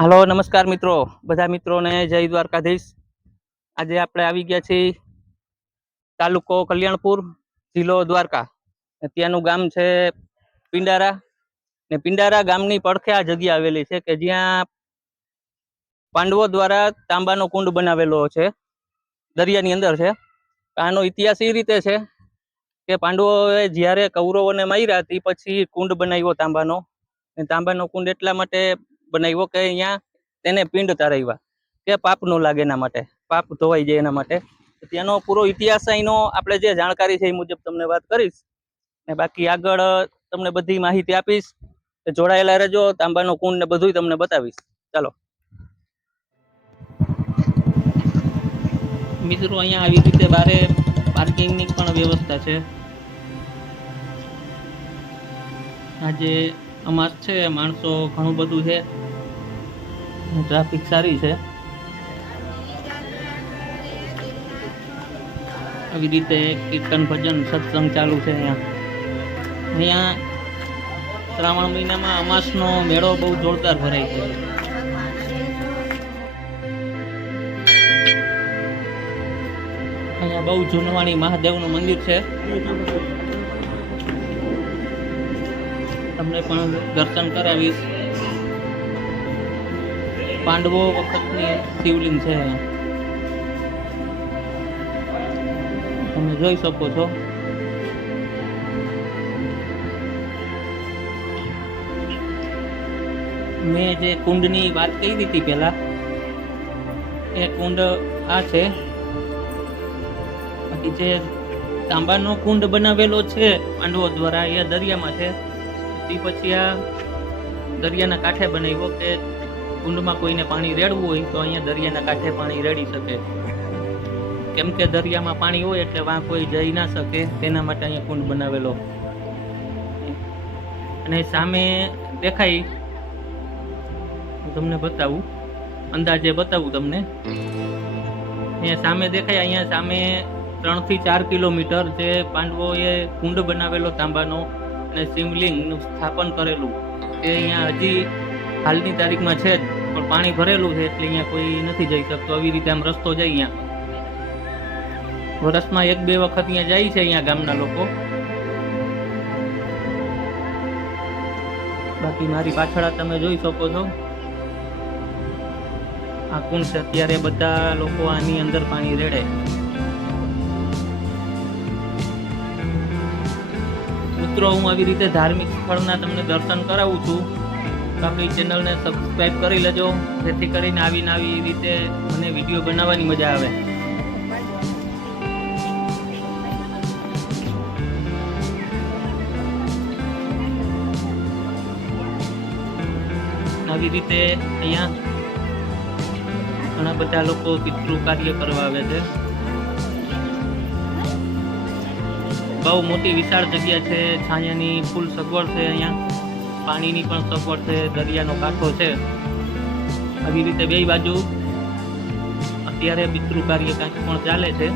હાલો, નમસ્કાર મિત્રો. બધા મિત્રોને જય દ્વારકાધીશ. આજે આપણે આવી ગયા છીએ તાલુકો કલ્યાણપુર, જિલ્લો દ્વારકા. ત્યાંનું ગામ છે પિંડારા ને પિંડારા ગામની પડખે આ જગ્યા આવેલી છે કે જ્યાં પાંડવો દ્વારા તાંબાનો કુંડ બનાવેલો છે, દરિયાની અંદર છે. આનો ઇતિહાસ એ રીતે છે કે પાંડવોએ જ્યારે કૌરવોને માર્યા તે પછી કુંડ બનાવ્યો તાંબાનો. તાંબાનો કુંડ એટલા માટે બનાવ્યો કે અહીંયા તેને પિંડ તારાવ્યા કે પાપ ન લાગે એના માટે, પાપ ધોવાઈ જાય એના માટે. ત્યાંનો પૂરો ઇતિહાસ અહીંનો આપણે જે જાણકારી છે એ મુજબ તમને વાત કરીશ. ને બાકી આગળ તમને બધી માહિતી આપીશ. જોડાયેલા રહેજો, તાંબાનો કુંડ ને બધું તમને બતાવીશ. ચાલો. મિત્રો, અહીંયા આવી રીતે બારે પાર્કિંગની પણ વ્યવસ્થા છે. આજે અમાસ છે, માણસો ઘણું બધું છે. ટ્રાફિક સારી છે. આવી રીતે કીર્તન ભજન, સત્સંગ ચાલુ છે અહીંયા. અહીંયા શ્રાવણ મહિનામાં અમાસનો મેળો બહુ જોરદાર ભરાય છે. અહીંયા બહુ જૂનવાણી મહાદેવનું મંદિર છે. તમને પણ દર્શન કરાવીશ. પાંડવો વખતની શિવલિંગ છે. તમે જોઈ શકો છો. મેં જે કુંડની વાત કરી હતી પેલા એ કુંડ આ છે. બાકી જે તાંબાનો કુંડ બનાવેલો છે, પાંડવો દ્વારા એ દરિયામાં છે. એ પછી આ દરિયાના કાંઠે બનાવ્યો કે કુંડમાં કોઈને પાણી રેડવું હોય તો અહીંયા દરિયાના કાંઠે પાણી રેડી શકે. કેમ કે દરિયામાં પાણી હોય એટલે વાં કોઈ જઈ ના શકે. તેના માટે અહીંયા કુંડ બનાવેલો. અને સામે દેખાય. હું તમને બતાવું. અંદાજે બતાવું તમને. અહીંયા સામે દેખાય, અહીંયા સામે ત્રણથી ચાર કિલોમીટર જે પાંડવોએ કુંડ બનાવેલો તાંબાનો અને શિવલિંગનું સ્થાપન કરેલું. તે અહીંયા હજી હાલની તારીખમાં છે જ, પણ પાણી ભરેલું છે એટલે અહીંયા કોઈ નથી જઈ શકતો. આવી રીતે આમ રસ્તો જાય અહીંયા. વર્ષમાં એક, બે વખત અહીંયા જાય છે અહીંયા ગામના લોકો. બાકી મારી પાછળ તમે જોઈ શકો છો. આ કુંડ છે, અત્યારે બધા લોકો આની અંદર પાણી રેડે. મિત્રો, હું આવી રીતે ધાર્મિક સ્થળના તમને દર્શન કરાવું છું. આપણી ચેનલને સબસ્ક્રાઈબ કરી લેજો. જેથી કરીને આવીને આવી રીતે મને વીડિયો બનાવવાની મજા આવે. આવી રીતે અહીંયા ઘણા બધા લોકો પિતૃ કાર્ય કરવા આવે છે. બહુ મોટી વિશાળ જગ્યા છે. છાયાની ફૂલ સગવડ છે અહીંયા. પાણીની પણ સગવડ છે, દરિયાનો કાંઠો છે. આવી રીતે બે બાજુ અત્યારે મિત્રુ કાર્ય કાંઈક પણ ચાલે છે.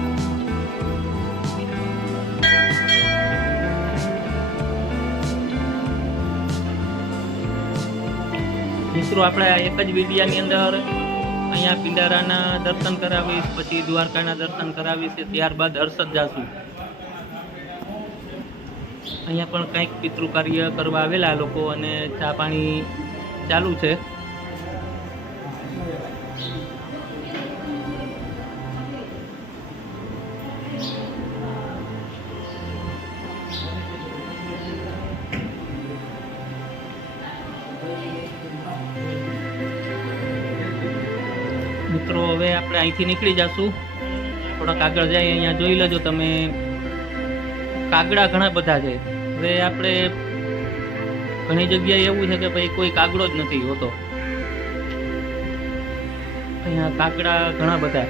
મિત્રો, આપણે એક જ વિડીયાની અંદર અહીંયા પિંડારાના દર્શન કરાવીશ, પછી દ્વારકાના દર્શન કરાવીશ ત્યારબાદ હર્ષદ જાશું. અહીંયા પણ કંઈક પિતૃ કાર્ય કરવા આવેલા લોકો અને ચા પાણી ચાલુ છે. મિત્રો, હવે આપણે અહીંથી નીકળી જશું. થોડાક આગળ જાય અહીંયા જોઈ લેજો તમે. કાગડા ઘણા બધા છે. હવે આપણે ઘણી જગ્યાએ એવું છે કે ભાઈ કોઈ કાગડો જ નથી હોતો. અહીંયા કાગડા ઘણા બધા.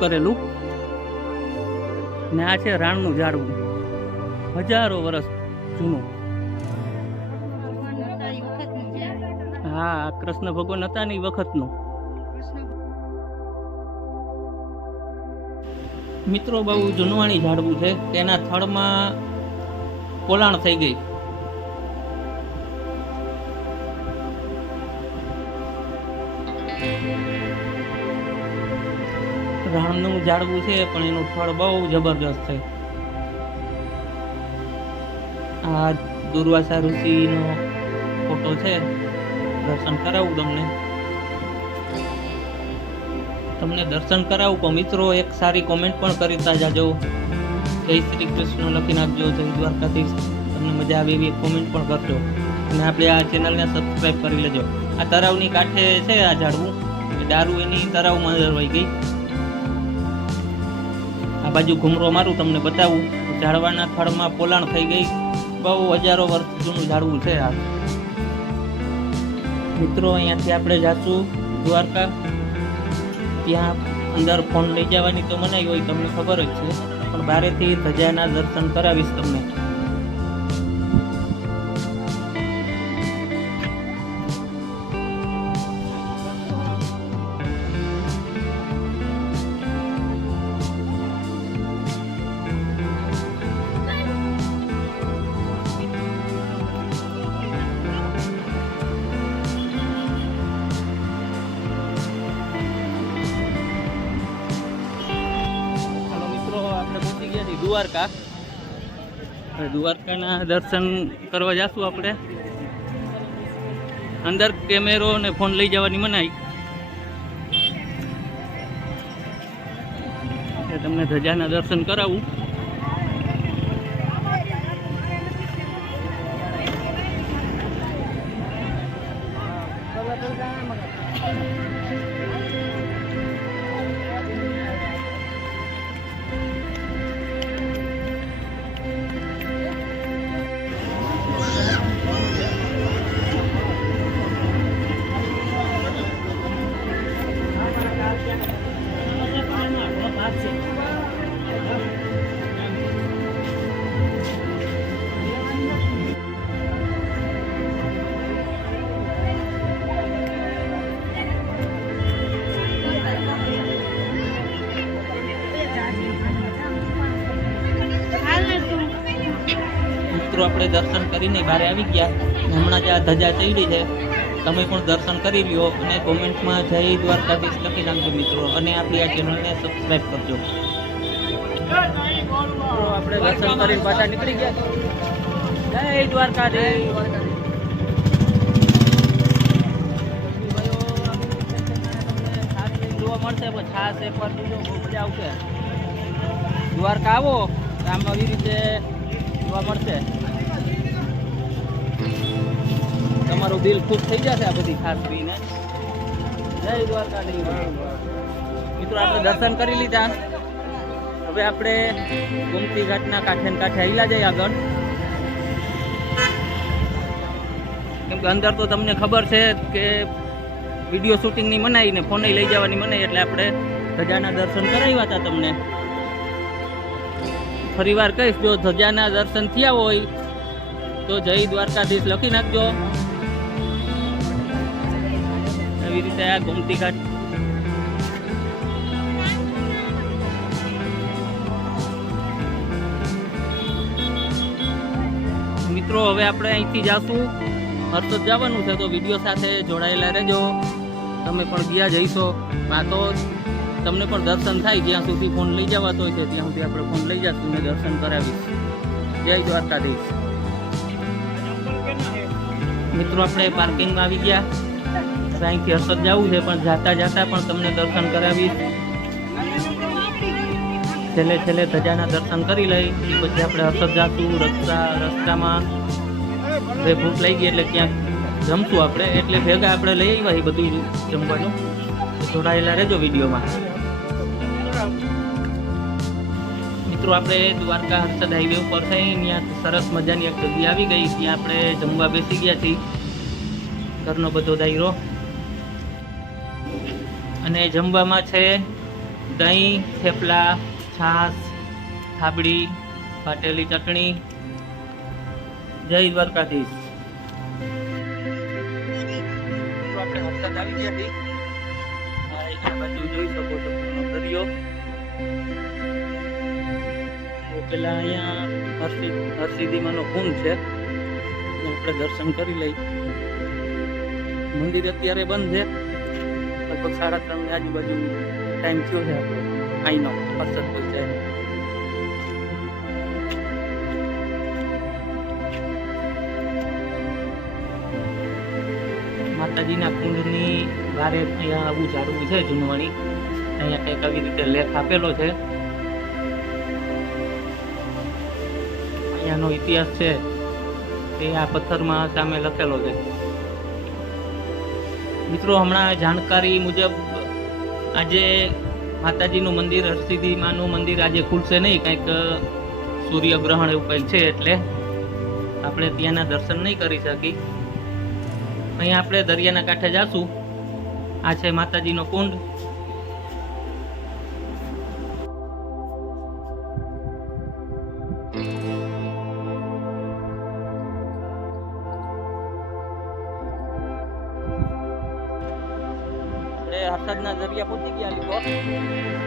કરેલું? ને આ છે રાણનું ઝાડવું. હજારો વર્ષ જૂનું. હા, કૃષ્ણ ભગવાન હતા ને વખતનું. મિત્રો, બહુ જૂનવાણી ઝાડવું છે. તેના થળમાં પોલાણ થઈ ગઈ. રાણનું ઝાડવું છે, પણ એનું ફળ બહુ જબરજસ્ત છે. આ દુર્વાસા ઋષિનો ફોટો છે. દર્શન કરાવું તમને. તમને દર્શન કરાવું, પણ મિત્રો એક સારી કોમેન્ટ પણ કરતા જાજો. જય શ્રી કૃષ્ણ, લખી નાખજો, જય દ્વારકાધીશ. તમને મજા આવે એવી કોમેન્ટ પણ કરજો. અને આપણે આ ચેનલને સબસ્ક્રાઈબ કરી લેજો. આ તળાવની કાંઠે છે આ ઝાડવું. દારૂ એની તળાવમાં દરવાઈ ગઈ. બાજુ ઘૂમરો મારું તમને બતાવું. ઝાડવાના થડમાં પોલાણ થઈ ગઈ. બહુ હજારો વર્ષ જૂનું ઝાડવું છે આ. મિત્રો, અહીંયાથી આપણે જાશું દ્વારકા. ત્યાં અંદર ફોન લઈ જવાની તો મનાઈ હોય, તમને ખબર જ છે. પણ બારેથી ધજાના દર્શન કરાવીશ તમને. દ્વારકા. દ્વારકાના દર્શન કરવા જશું આપણે. અંદર કેમેરો ને ફોન લઈ જવાની મનાઈ. તમને ધજાના દર્શન કરાવું. મિત્રો આપણે દર્શન કરીને બહાર આવી ગયા. હમણાં જ આ ધજા ચડી છે. તમે પણ દર્શન કરી લ્યો અને કોમેન્ટમાં જય દ્વારકાધીશ લખી નાખજો મિત્રો. અને આપણી આ ચેનલને સબસ્ક્રાઈબ કરજો. આપણે દર્શન કરીને પાછા નીકળી ગયા. જય દ્વારકાધીશ. મળશે પણ છાસ એ પર બહુ મજા આવશે દ્વારકા આવો આમ આવી રીતે જોવા મળશે. તમારું દિલ ખુશ થઈ જશે આ બધી ખાસ પીને. જય દ્વારકાધીશ. મિત્રો, આપણે દર્શન કરી લીધા. હવે આપણે ગોમતી ઘાટના કાંઠે ને કાંઠે આવેલા જઈએ આગળ. કેમ કે અંદર તો તમને ખબર છે કે વીડિયો શૂટિંગની મનાઈ ને ફોને લઈ જવાની મનાઈ, એટલે આપણે ધજાના દર્શન કરાવ્યા હતા તમને. ફરીવાર કહીશ, જો ધજાના દર્શન થયા હોય, તો જય દ્વારકાધીશ લખી નાખજો. એવી રીતે આ ગોમતી ઘાટ? મિત્રો, હવે આપણે અહીંથી જાશું. હર્ષદ જવાનું છે, તો વીડિયો સાથે જોડાયેલા રહેજો. તમે પણ ગયા જઈશો. આ તો તમને પણ દર્શન થાય જ્યાં સુધી ફોન લઈ જવાતો છે, ત્યાં સુધી આપણે ફોન લઈ જશું ને દર્શન કરાવીશ. જય દ્વારકાધીશ. મિત્રો, આપણે પાર્કિંગમાં આવી ગયા. અહીંથી હર્ષદ જવું છે, પણ જાતા જાતા પણ તમને દર્શન કરાવી છેલ્લે છેલ્લે ધજાના દર્શન કરી લઈ પછી આપણે હર્ષદ જાશું, રસ્તા, રસ્તામાં. હવે ભૂખ લઈ ગઈ એટલે ક્યાંક જમશું આપણે, એટલે ભેગા આપણે લઈ આવ્યા એ બધું જમવાનું. જોડાયેલા રહેજો વિડીયોમાં. મિત્રો, આપણે દ્વારકા હર્ષદ હાઈવે ઉપર થઈ ત્યાં સરસ મજાની એક જગ્યા આવી ગઈ, ત્યાં આપણે જમવા બેસી ગયા છીએ. ઘરનો બધો દાયરો. અને જમવામાં છે દહીં, થેપલા, છાશ, થાબડી ફાટેલી ચટણી. જય દ્વારકાધીશ. આપણે આવી ગયા હતી બાજુ જોઈ શકો છો દરિયો પેલા અહીંયા હરસિદ્ધ હરસિદ્ધિમાનો કુંડ છે. આપણે દર્શન કરી લઈ મંદિર અત્યારે બંધ છે. લગભગ સાડા ત્રણની આજુબાજુ ટાઈમ થયો છે આપણો. અહીંનો હર્ષદ પહોંચાય માતાજીના કુંડની બારે અહીંયા આવું ઝાડવું છે જૂનવાણી. અહીંયા કંઈક આવી રીતે લેખ આપેલો છે. અહીંયાનો ઇતિહાસ છે. એ આ પથ્થરમાં સામે લખેલો છે. મિત્રો, હમણાં જાણકારી મુજબ આજે માતાજીનું મંદિર હરસિદ્ધિ માનું મંદિર આજે ખુલશે નહીં. કંઈક સૂર્યગ્રહણ એવું કંઈક છે એટલે આપણે ત્યાંના દર્શન નહીં કરી શકી અહીંયા આપણે દરિયાના કાંઠે જાશું. આ છે માતાજીનો કુંડ. Villaponte y Guialibó.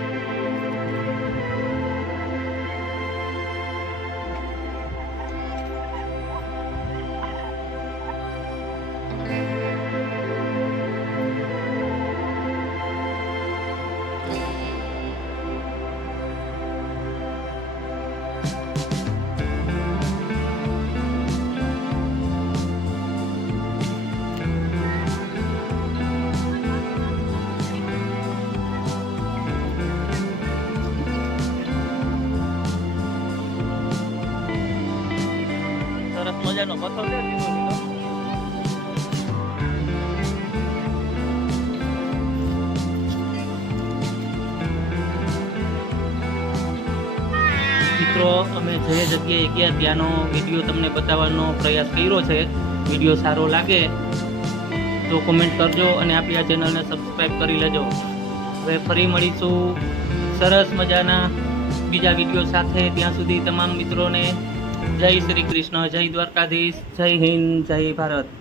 મિત્રો, અમે જે જગ્યાએ ગયા ત્યાંનો વીડિયો તમને બતાવવાનો પ્રયાસ કર્યો છે. વીડિયો સારો લાગે તો કોમેન્ટ કરજો અને આપણી આ ચેનલને સબસ્ક્રાઈબ કરી લેજો. હવે ફરી મળીશું. સરસ મજાના બીજા વીડિયો સાથે. ત્યાં સુધી તમામ મિત્રોને જય શ્રી કૃષ્ણ જય દ્વારકાધીશ જય હિન્દ જય ભારત.